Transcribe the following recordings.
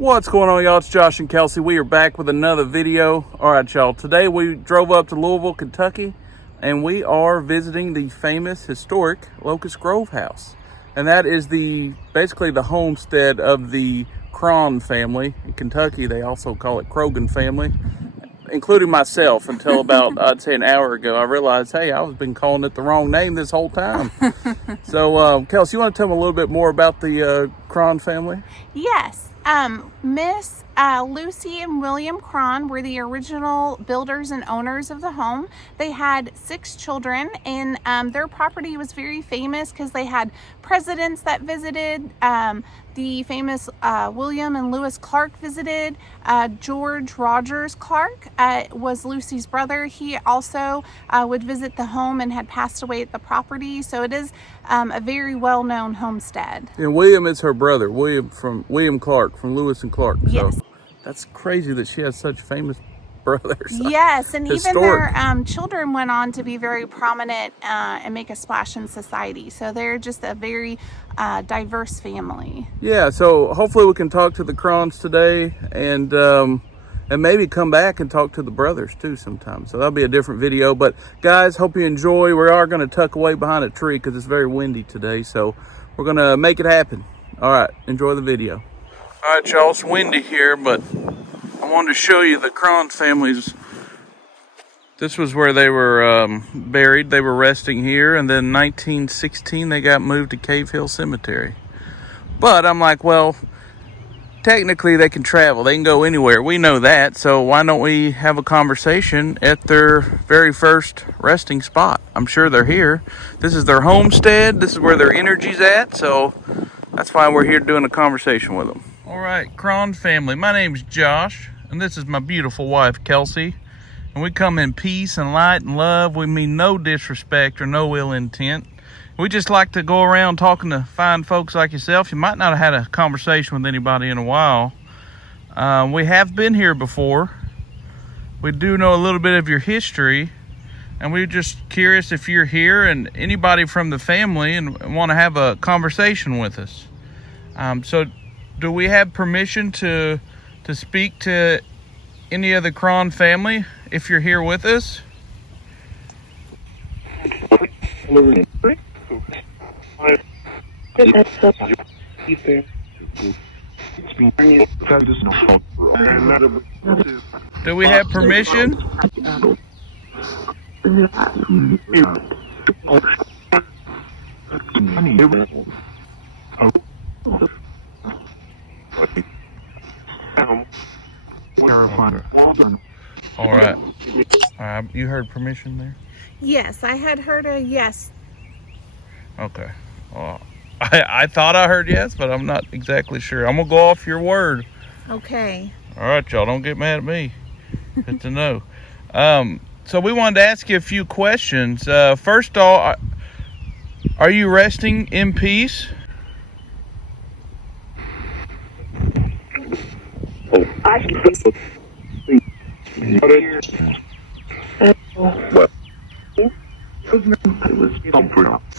What's going on, y'all? It's Josh and Kelsey. We are back with another video. All right, y'all. Today we drove up to Louisville, Kentucky, and we are visiting the famous historic Locust Grove house. And that is basically the homestead of the Cron family. In Kentucky, they also call it Krogan family, including myself, until about, I'd say, an hour ago. I realized, hey, I've been calling it the wrong name this whole time. So, Kelsey, you want to tell me a little bit more about the Cron family? Yes. Miss Lucy and William Cron were the original builders and owners of the home. They had 6 children, and their property was very famous because they had presidents that visited. The famous William and Lewis Clark visited. George Rogers Clark was Lucy's brother. He also would visit the home and had passed away at the property. So it is a very well-known homestead. And William is her brother, William Clark from Lewis and Clark. Yes. So that's crazy that she has such famous brothers. Yes, and Historic. even their children went on to be very prominent and make a splash in society. So they're just a very diverse family. Yeah, so hopefully we can talk to the Crons today and maybe come back and talk to the brothers too sometime. So that'll be a different video. But guys, hope you enjoy. We are going to tuck away behind a tree because it's very windy today. So we're going to make it happen. All right, enjoy the video. All right, y'all, it's windy here, but I wanted to show you the Cron family's. This was where they were buried. They were resting here, and then 1916 they got moved to Cave Hill Cemetery. But I'm like, well, technically they can travel. They can go anywhere. We know that, so why don't we have a conversation at their very first resting spot? I'm sure they're here. This is their homestead. This is where their energy's at, so that's why we're here doing a conversation with them. All right, Cron family, my name's Josh, and this is my beautiful wife, Kelsey. And we come in peace and light and love. We mean no disrespect or no ill intent. We just like to go around talking to fine folks like yourself. You might not have had a conversation with anybody in a while. We have been here before. We do know a little bit of your history. And we're just curious if you're here and anybody from the family and want to have a conversation with us. So do we have permission to speak to any of the Cron family if you're here with us? Do we have permission? All right. You heard permission there? Yes, I had heard a yes. Okay. Well, I thought I heard yes, but I'm not exactly sure. I'm going to go off your word. Okay. All right, y'all. Don't get mad at me. Good to know. So we wanted to ask you a few questions. First of all, are you resting in peace?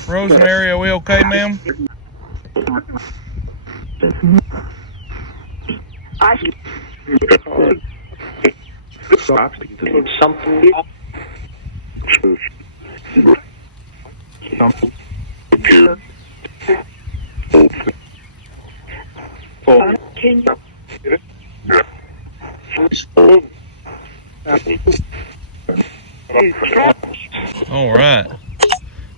Rosemary, are we okay, ma'am? All right.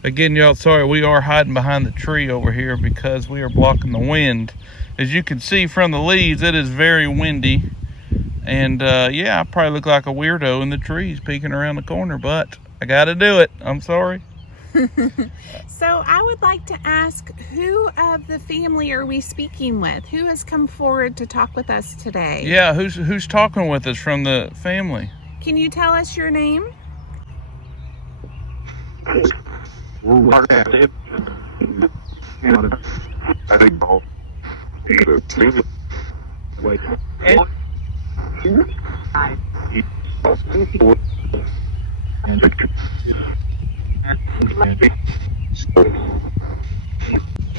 Again, y'all, sorry, we are hiding behind the tree over here because we are blocking the wind. As you can see from the leaves, it is very windy. And yeah, I probably look like a weirdo in the trees peeking around the corner, but I got to do it. I'm sorry. So I would like to ask, who of the family are we speaking with? Who has come forward to talk with us today? Yeah, who's talking with us from the family? Can you tell us your name?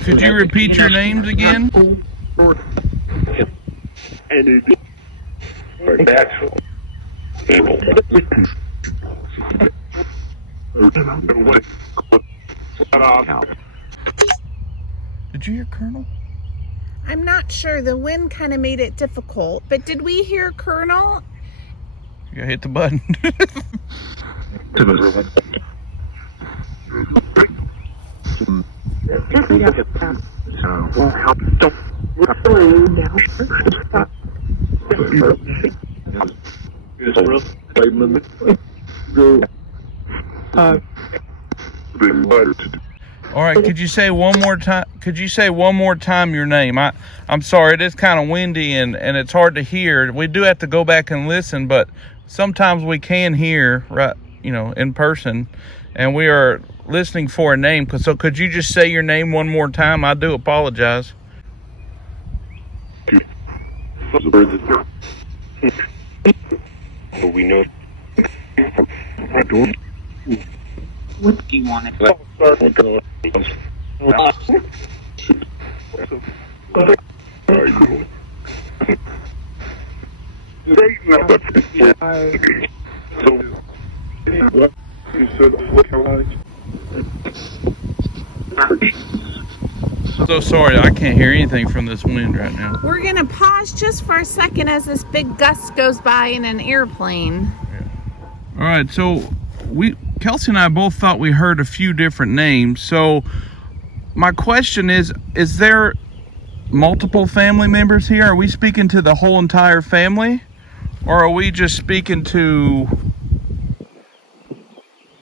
Could you repeat your names again? Did you hear Colonel? I'm not sure. The wind kind of made it difficult. But did we hear Colonel? You gotta hit the button. All right, could you say one more time? Could you say one more time your name? I'm sorry, it is kind of windy and it's hard to hear. We do have to go back and listen, but sometimes we can hear, right, in person, and we are listening for a name. So could you just say your name one more time? I do apologize. We know. What do you want to So sorry, I can't hear anything from this wind right now. We're going to pause just for a second as this big gust goes by in an airplane. All right, so Kelsey and I both thought we heard a few different names. So my question is there multiple family members here? Are we speaking to the whole entire family? Or are we just speaking to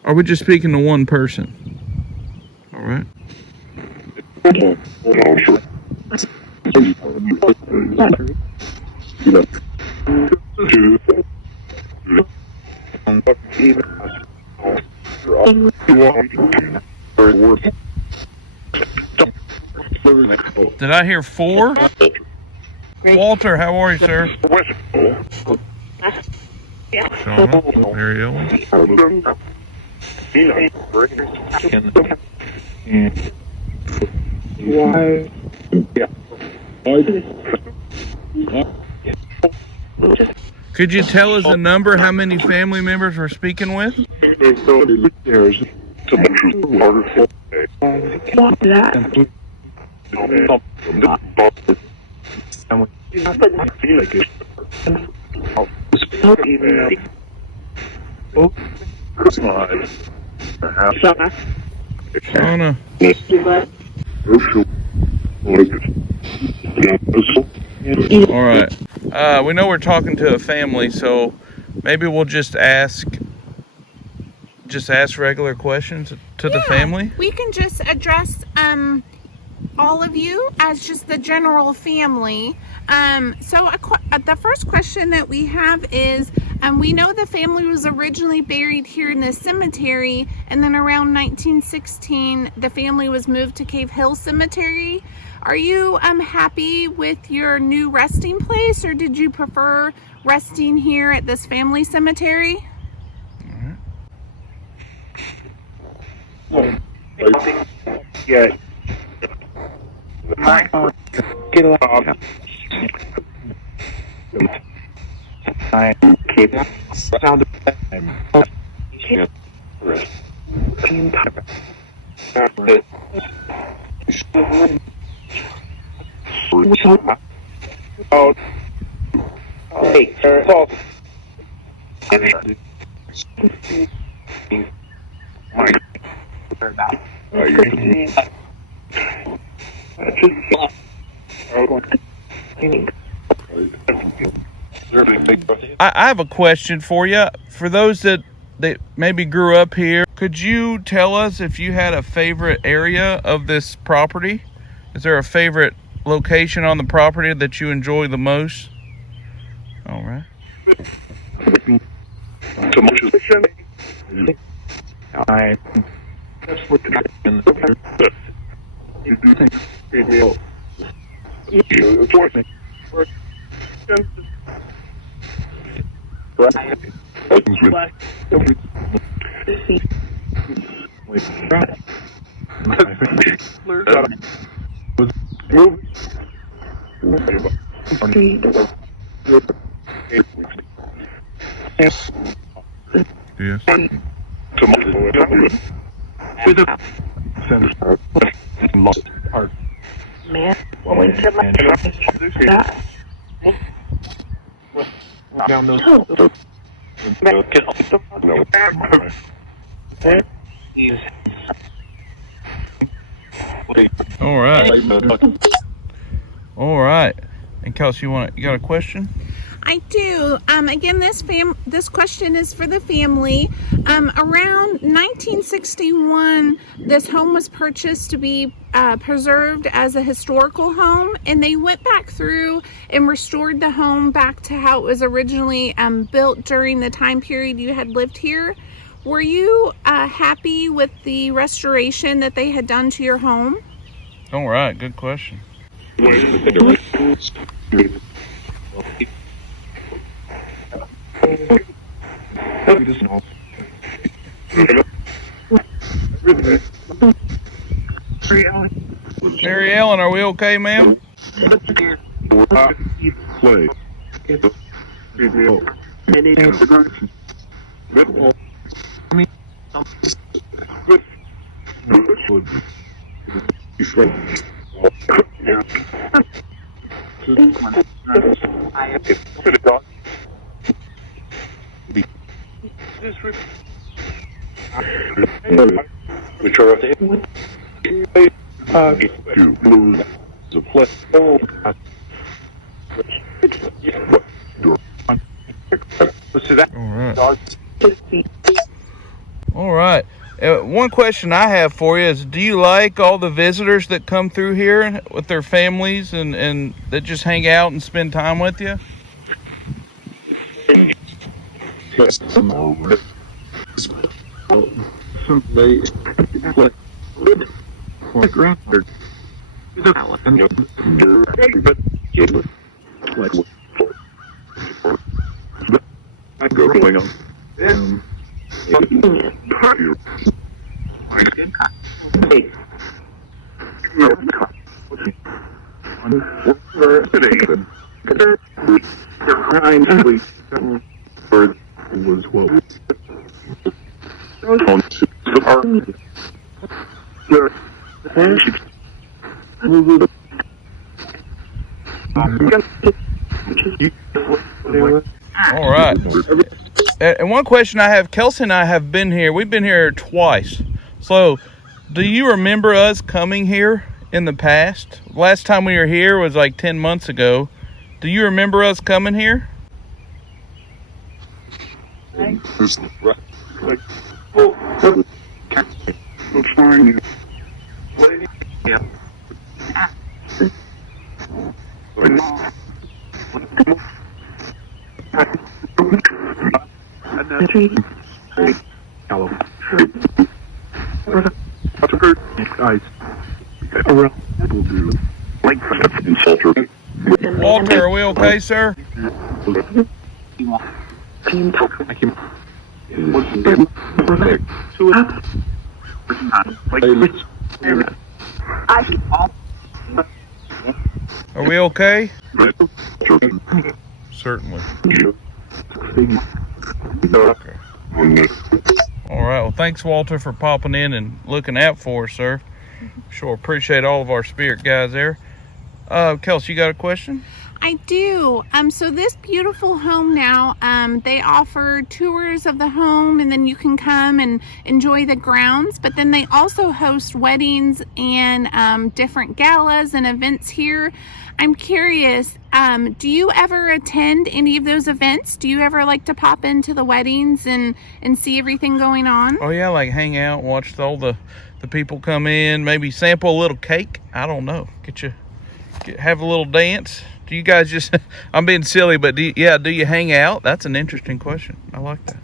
one person? All right. Did I hear 4? Walter, how are you, sir? Shauna, Mary Ellen. Could you tell us a number, how many family members we're speaking with? Shauna. All right. We know we're talking to a family, so maybe we'll just ask regular questions to the family. We can just address all of you as just the general family. The first question that we have is, we know the family was originally buried here in this cemetery, and then around 1916 the family was moved to Cave Hill Cemetery. Are you happy with your new resting place, or did you prefer resting here at this family cemetery? Yeah. I have a question for you. For those that maybe grew up here, could you tell us if you had a favorite area of this property? Is there a favorite location on the property that you enjoy the most? All right. Yes. Man, going to my Down those. All right. All right. And Kelsey, you got a question? I do. Again, this question is for the family. Around 1961, this home was purchased to be preserved as a historical home, and they went back through and restored the home back to how it was originally built during the time period you had lived here. Were you happy with the restoration that they had done to your home? All right. Good question. Mary Ellen, are we okay, ma'am? Play. To lose the play. All right. One question I have for you is, do you like all the visitors that come through here with their families and that just hang out and spend time with you? All right. And one question I have, Kelsey and I have been here. We've been here twice. So, do you remember us coming here in the past? Last time we were here was like 10 months ago. Do you remember us coming here? Walter, are we okay, sir? Are we okay? Certainly. Okay. All right. Well, thanks, Walter, for popping in and looking out for us, sir. Sure appreciate all of our spirit guys there. Kelsey, you got a question? I do. So this beautiful home now, they offer tours of the home, and then you can come and enjoy the grounds, but then they also host weddings and different galas and events here. I'm curious, do you ever attend any of those events? Do you ever like to pop into the weddings and see everything going on? Oh yeah, like hang out, watch all the people come in, maybe sample a little cake. I don't know. Have a little dance. Do you guys just, I'm being silly, but do you hang out? That's an interesting question. I like that.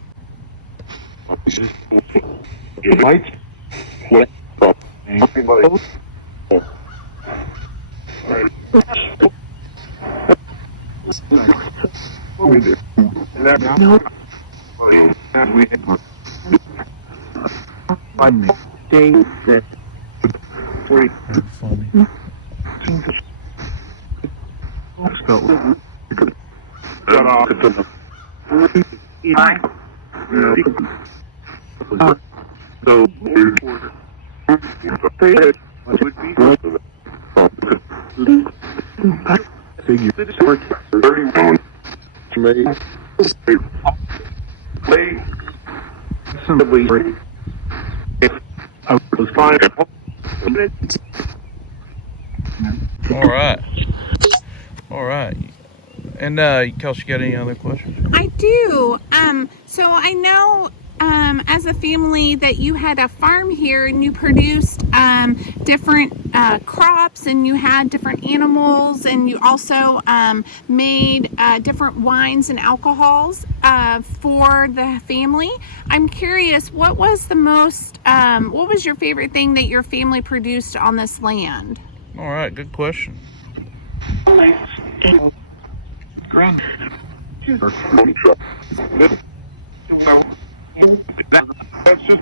That's funny. All right. And Kelsey, got any other questions? I do. So I know as a family that you had a farm here and you produced different crops and you had different animals and you also made different wines and alcohols for the family. I'm curious, what was your favorite thing that your family produced on this land? All right, good question. Grand. That's just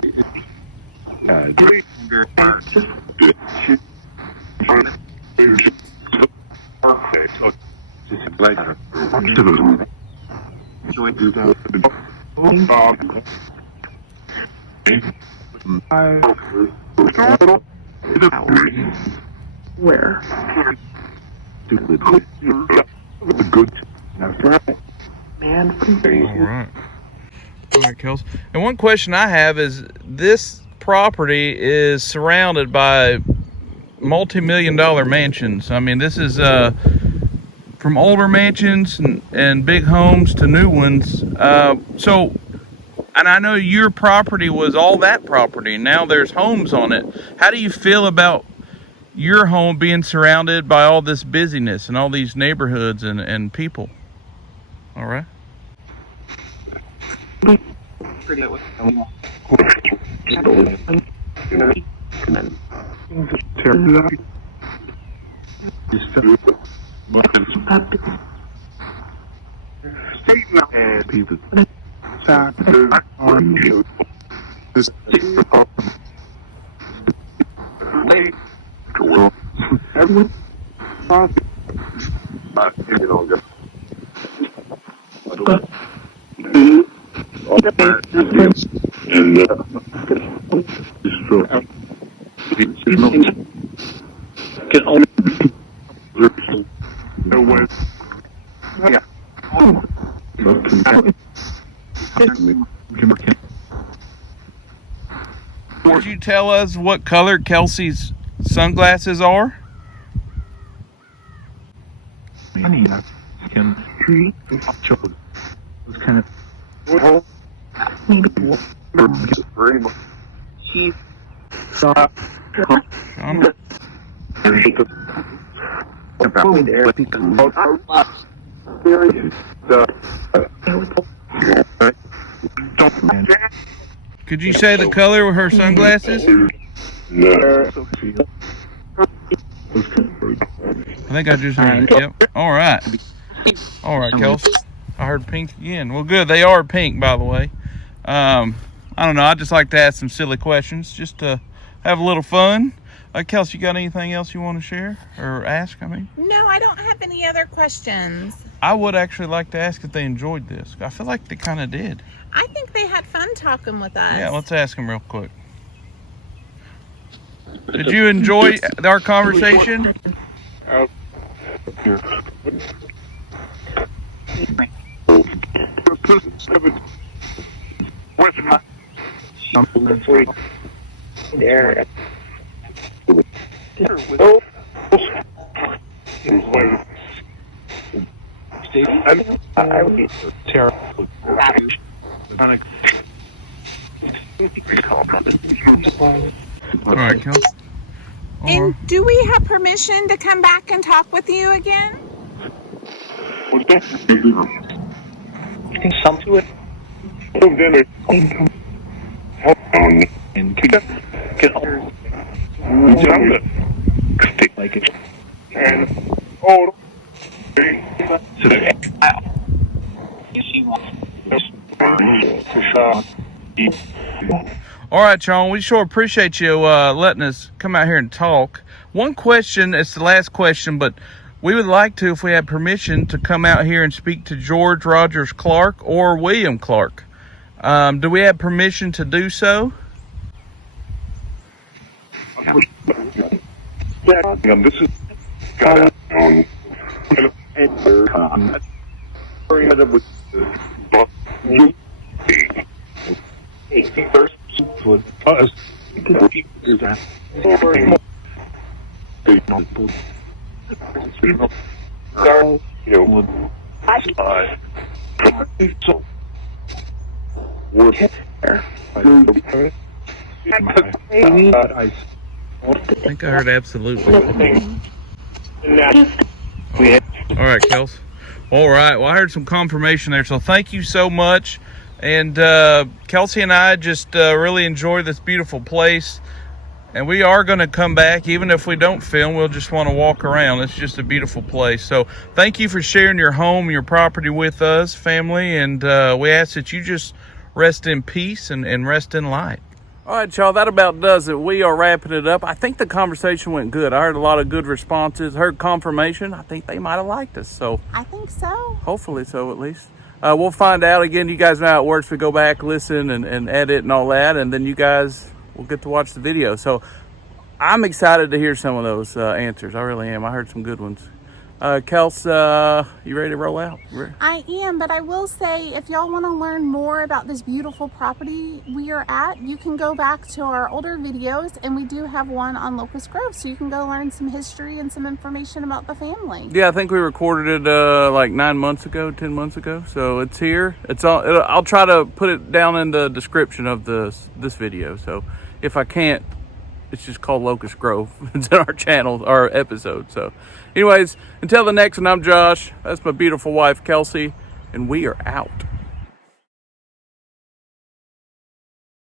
Where? good. Man. All right, Kelsey. And one question I have is, this property is surrounded by multi-million-dollar mansions. I mean, this is from older mansions and big homes to new ones. And I know your property was all that property. Now there's homes on it. How do you feel about your home being surrounded by all this busyness and all these neighborhoods and people? All right. Could you tell us what color Kelsey's sunglasses are? Could you say the color of her sunglasses? I think I just heard it. Yep. All right. All right, Kelsey. I heard pink again. Well, good. They are pink, by the way. I don't know. I just like to ask some silly questions just to have a little fun. Kelsey, you got anything else you want to share or ask? I mean, No, I don't have any other questions. I would actually like to ask if they enjoyed this. I feel like they kind of did. I think they had fun talking with us. Yeah, let's ask them real quick. Did you enjoy our conversation? There. I would be terrible. All right, Kelsey. And do we have permission to come back and talk with you again? Some to it. And get like it. And All right, Sean, we sure appreciate you letting us come out here and talk. One question, it's the last question, but we would like to, if we had permission, to come out here and speak to George Rogers Clark or William Clark. Do we have permission to do so? This is got on. I think I heard absolutely. All right, Kels. All right. Well, I heard some confirmation there, so thank you so much. And Kelsey and I just really enjoy this beautiful place. And we are going to come back. Even if we don't film, we'll just want to walk around. It's just a beautiful place. So thank you for sharing your home, your property with us, family. And we ask that you just rest in peace and rest in light. All right, y'all, that about does it. We are wrapping it up. I think the conversation went good. I heard a lot of good responses, heard confirmation. I think they might have liked us, so I think so. hopefully so at least. We'll find out. Again, you guys know how it works. We go back, listen, and edit and all that, and then you guys will get to watch the video. So I'm excited to hear some of those answers. I really am. I heard some good ones. Kels, you ready to roll out? I am, but I will say, if y'all want to learn more about this beautiful property we are at, you can go back to our older videos, and we do have one on Locust Grove, so you can go learn some history and some information about the family. Yeah, I think we recorded it like 9 months ago, 10 months ago. So it's here. It's all. I'll try to put it down in the description of this video. So if I can't, it's just called Locust Grove. It's in our channel, our episode. So anyways, until the next one, I'm Josh. That's my beautiful wife, Kelsey, and we are out.